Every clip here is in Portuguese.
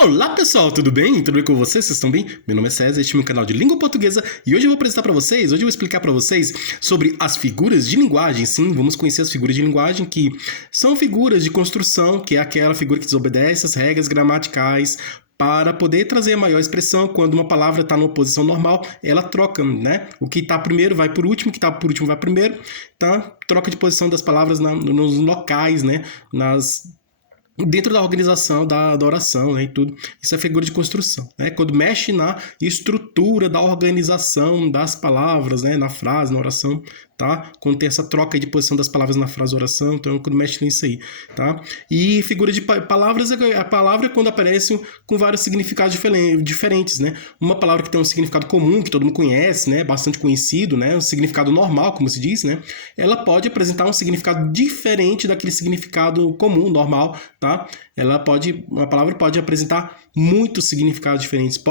Olá pessoal, tudo bem? Tudo bem com vocês? Vocês estão bem? Meu nome é César, este é meu canal de língua portuguesa e hoje eu vou apresentar para vocês, hoje eu vou explicar para vocês sobre as figuras de linguagem. Sim, vamos conhecer as figuras de linguagem que são figuras de construção, que é aquela figura que desobedece às regras gramaticais para poder trazer maior expressão. Quando uma palavra está numa posição normal, ela troca, né? O que está primeiro vai por último, o que está por último vai primeiro, tá? Troca de posição das palavras nos locais, né? Dentro da organização da oração, né, e tudo. Isso é figura de construção, né? Quando mexe na estrutura da organização das palavras, né, na frase, na oração, tá? Quando tem essa troca de posição das palavras na frase oração, então quando mexe nisso aí, tá? E figura de palavras, a palavra é quando aparece com vários significados diferentes, né? Uma palavra que tem um significado comum, que todo mundo conhece, né, bastante conhecido, né, um significado normal, como se diz, né? Ela pode apresentar um significado diferente daquele significado comum, normal, tá? Uma palavra pode apresentar muitos significados diferentes.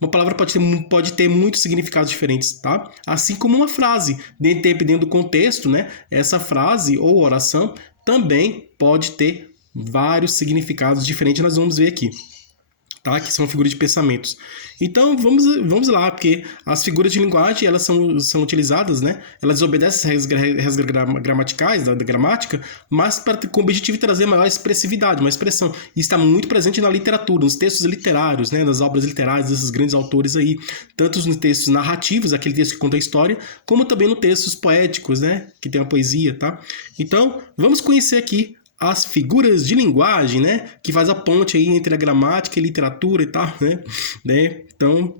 Uma palavra pode ter muitos significados diferentes, tá? Assim como uma frase, dependendo do contexto, né? Essa frase ou oração também pode ter vários significados diferentes. Nós vamos ver aqui. Tá? Que são figuras de pensamentos. Então, vamos lá, porque as figuras de linguagem, elas são utilizadas, né? Elas obedecem às regras gramaticais, da gramática, mas com o objetivo de trazer maior expressividade, uma expressão. E está muito presente na literatura, nos textos literários, né? Nas obras literárias desses grandes autores aí, tanto nos textos narrativos, aquele texto que conta a história, como também nos textos poéticos, né? Que tem a poesia, tá? Então, vamos conhecer aqui as figuras de linguagem, né, que faz a ponte aí entre a gramática e a literatura e tal, né? Então,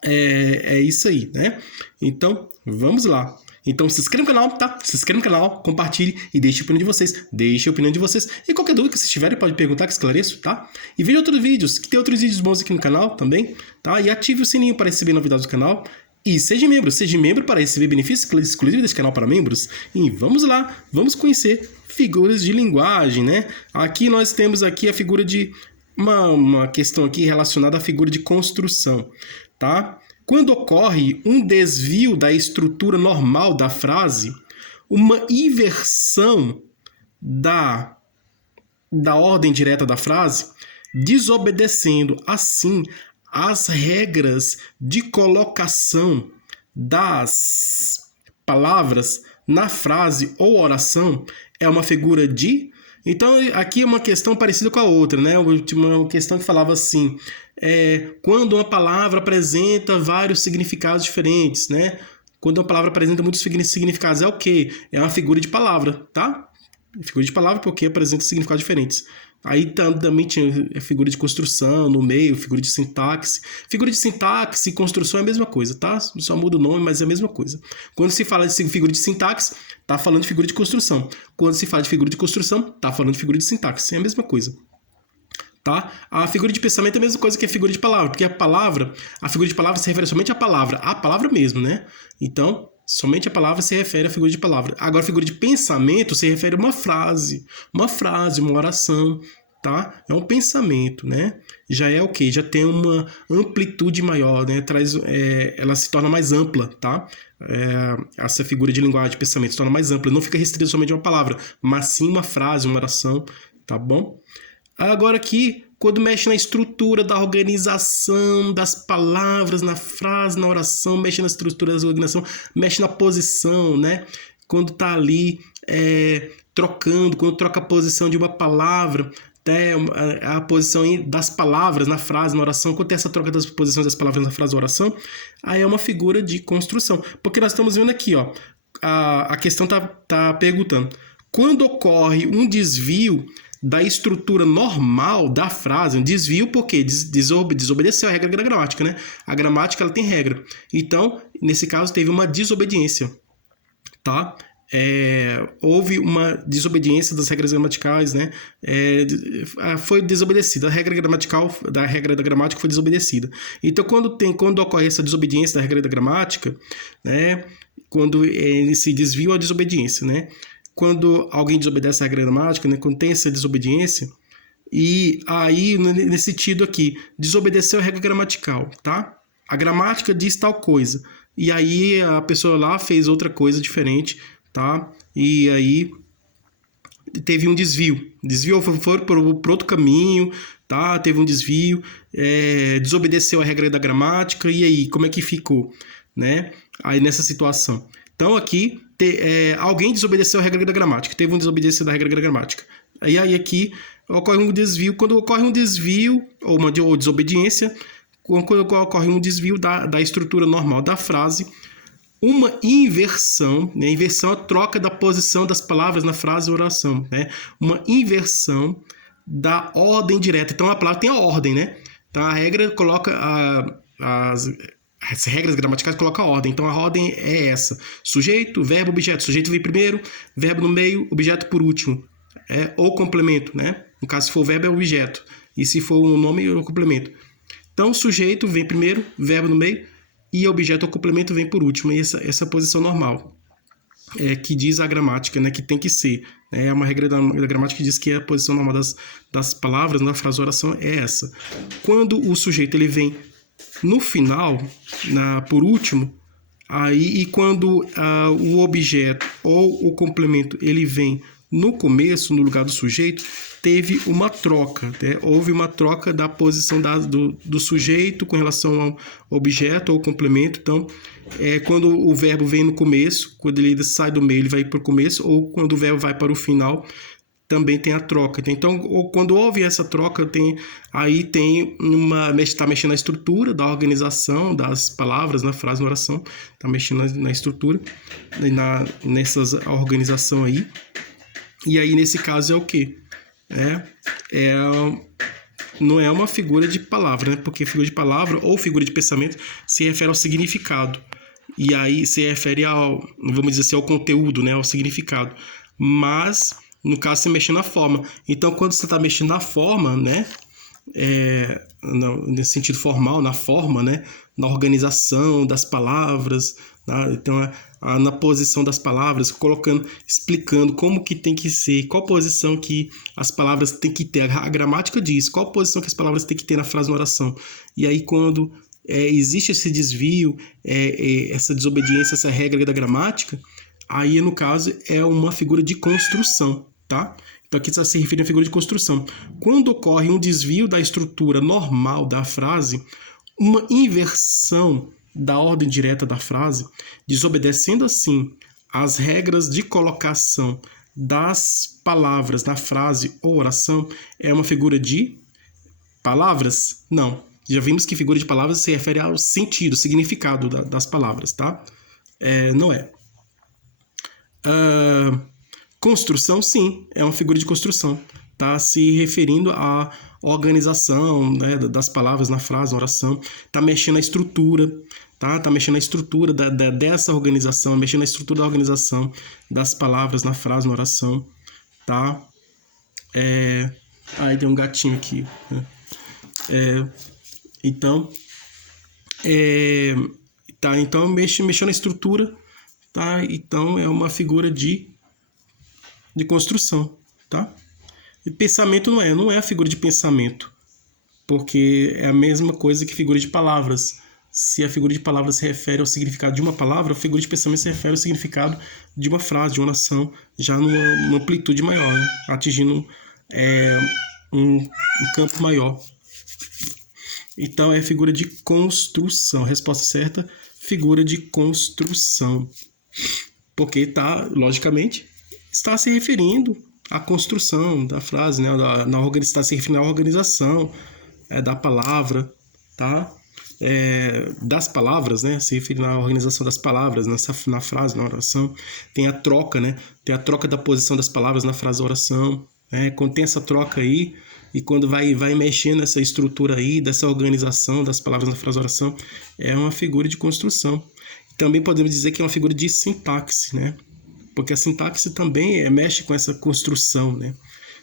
é isso aí, né? Então, vamos lá. Então, se inscreva no canal, tá? Se inscreva no canal, compartilhe e deixe a opinião de vocês. Deixe a opinião de vocês. E qualquer dúvida que vocês tiverem, pode perguntar que esclareço, tá? E veja outros vídeos, que tem outros vídeos bons aqui no canal também, tá? E ative o sininho para receber novidades do canal. E seja membro para receber benefícios exclusivos desse canal para membros. E vamos lá, vamos conhecer figuras de linguagem, né? Aqui nós temos aqui a figura de uma questão aqui relacionada à figura de construção, tá? Quando ocorre um desvio da estrutura normal da frase, uma inversão da ordem direta da frase, desobedecendo assim as regras de colocação das palavras na frase ou oração, é uma figura de... Então, aqui é uma questão parecida com a outra, né? Uma questão que falava assim, quando uma palavra apresenta vários significados diferentes, né? Quando uma palavra apresenta muitos significados, é o quê? É uma figura de palavra, tá? Figura de palavra porque apresenta significados diferentes. Aí também tinha figura de construção no meio, figura de sintaxe. Figura de sintaxe e construção é a mesma coisa, tá? Só muda o nome, mas é a mesma coisa. Quando se fala de figura de sintaxe, tá falando de figura de construção. Quando se fala de figura de construção, tá falando de figura de sintaxe. É a mesma coisa. Tá? A figura de pensamento é a mesma coisa que a figura de palavra, porque a figura de palavra se refere somente à palavra mesmo, né? Então, somente a palavra se refere à figura de palavra. Agora, a figura de pensamento se refere a uma frase, uma oração, tá? É um pensamento, né? Já é o quê? Já tem uma amplitude maior, né? Ela se torna mais ampla, tá? Essa figura de linguagem de pensamento se torna mais ampla, não fica restrita somente a uma palavra, mas sim uma frase, uma oração, tá bom? Agora aqui, quando mexe na estrutura da organização das palavras, na frase, na oração, mexe na estrutura da organização, mexe na posição, né? Quando tá ali trocando, quando troca a posição de uma palavra, até a posição das palavras na frase, na oração, quando tem essa troca das posições das palavras na frase, na oração, aí é uma figura de construção. Porque nós estamos vendo aqui, ó, a questão tá perguntando, quando ocorre um desvio da estrutura normal da frase, um desvio porque desobedeceu a regra da gramática, né? A gramática ela tem regra. Então, nesse caso, teve uma desobediência, tá? Houve uma desobediência das regras gramaticais, né? Foi desobedecida, a regra da gramática foi desobedecida. Então, quando ocorre essa desobediência da regra da gramática, né? Quando esse desvio a desobediência, né? Quando alguém desobedece a regra gramática, né? Quando tem essa desobediência, e aí, nesse sentido aqui, desobedeceu a regra gramatical, tá? A gramática diz tal coisa, e aí a pessoa lá fez outra coisa diferente, tá? E aí teve um desvio. Desvio, foi por outro caminho, tá? Teve um desvio, desobedeceu a regra da gramática, e aí, como é que ficou, né? Aí nessa situação. Então aqui, alguém desobedeceu a regra da gramática, teve um desobedecimento da regra da gramática. Aí aqui ocorre um desvio, quando ocorre um desvio, ou desobediência, quando ocorre um desvio da estrutura normal da frase, uma inversão, né? Inversão é a troca da posição das palavras na frase ou oração, né? Uma inversão da ordem direta. Então a palavra tem a ordem, né? Então a regra coloca as regras gramaticais colocam a ordem. Então a ordem é essa: sujeito, verbo, objeto. Sujeito vem primeiro, verbo no meio, objeto por último. Ou complemento, né? No caso, se for verbo, é objeto. E se for um nome, é o complemento. Então, sujeito vem primeiro, verbo no meio, e objeto ou complemento vem por último. E essa posição normal, que diz a gramática, né? Que tem que ser. É uma regra da gramática que diz que a posição normal das palavras na frase oração é essa. Quando o sujeito ele vem no final, por último, e quando o objeto ou o complemento ele vem no começo, no lugar do sujeito, teve uma troca, né? Houve uma troca da posição do sujeito com relação ao objeto ou complemento. Então, quando o verbo vem no começo, quando ele sai do meio, ele vai para o começo, ou quando o verbo vai para o final, também tem a troca. Então, quando houve essa troca, está mexendo na estrutura da organização das palavras na frase, na oração, está mexendo na estrutura, nessa organização aí. E aí, nesse caso, é o quê? Não é uma figura de palavra, né? Porque figura de palavra ou figura de pensamento se refere ao significado. E aí se refere vamos dizer assim, ao conteúdo, né? Ao significado. Mas, no caso, você mexe na forma. Então, quando você está mexendo na forma, né? Nesse sentido formal, na forma, né? Na organização das palavras, então na posição das palavras, explicando como que tem que ser, qual posição que as palavras têm que ter. A gramática diz qual posição que as palavras têm que ter na frase, na oração. E aí quando existe esse desvio, essa desobediência, essa regra da gramática, aí no caso é uma figura de construção, tá? Então aqui está se referindo à figura de construção. Quando ocorre um desvio da estrutura normal da frase, uma inversão da ordem direta da frase, desobedecendo assim as regras de colocação das palavras na frase ou oração, é uma figura de palavras? Não. Já vimos que figura de palavras se refere ao sentido, significado das palavras, tá? Não é. Construção, sim, é uma figura de construção. Está se referindo à organização, né, das palavras na frase, na oração. Está mexendo na estrutura, tá? Está mexendo na estrutura dessa organização, mexendo na estrutura da organização das palavras na frase, na oração, tá? Aí tem um gatinho aqui, né? Então mexeu na estrutura, tá? Então é uma figura de construção, tá? E pensamento não é a figura de pensamento, porque é a mesma coisa que figura de palavras. Se a figura de palavras se refere ao significado de uma palavra, a figura de pensamento se refere ao significado de uma frase, de uma oração, já numa amplitude maior, né? Atingindo um campo maior. Então é figura de construção. Resposta certa, figura de construção. Porque logicamente, está se referindo à construção da frase, né? Está se referindo à organização da palavra, tá? Das palavras, né? Se referindo à organização das palavras na frase, na oração. Tem a troca, né? Tem a troca da posição das palavras na frase, oração. Quando tem essa troca aí, e quando vai mexendo nessa estrutura aí, dessa organização das palavras na frase, oração, é uma figura de construção. Também podemos dizer que é uma figura de sintaxe, né? Porque a sintaxe também mexe com essa construção, né?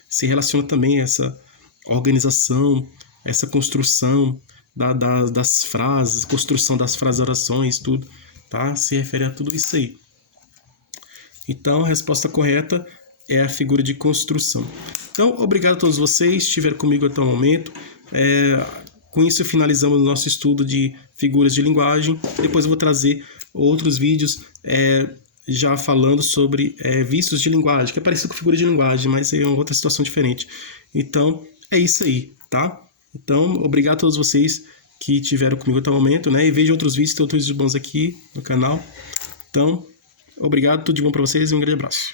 Se relaciona também a essa organização, essa construção das frases, construção das frases, orações, tudo, tá? Se refere a tudo isso aí. Então, a resposta correta é a figura de construção. Então, obrigado a todos vocês que estiveram comigo até o momento. Com isso, finalizamos o nosso estudo de figuras de linguagem. Depois eu vou trazer outros vídeos já falando sobre vícios de linguagem, que é parecido com figura de linguagem, mas é uma outra situação diferente. Então, é isso aí. tá? Então, obrigado a todos vocês que tiveram comigo até o momento, né? E vejo outros vídeos, tem outros vídeos bons aqui no canal. Então, obrigado, tudo de bom pra vocês e um grande abraço.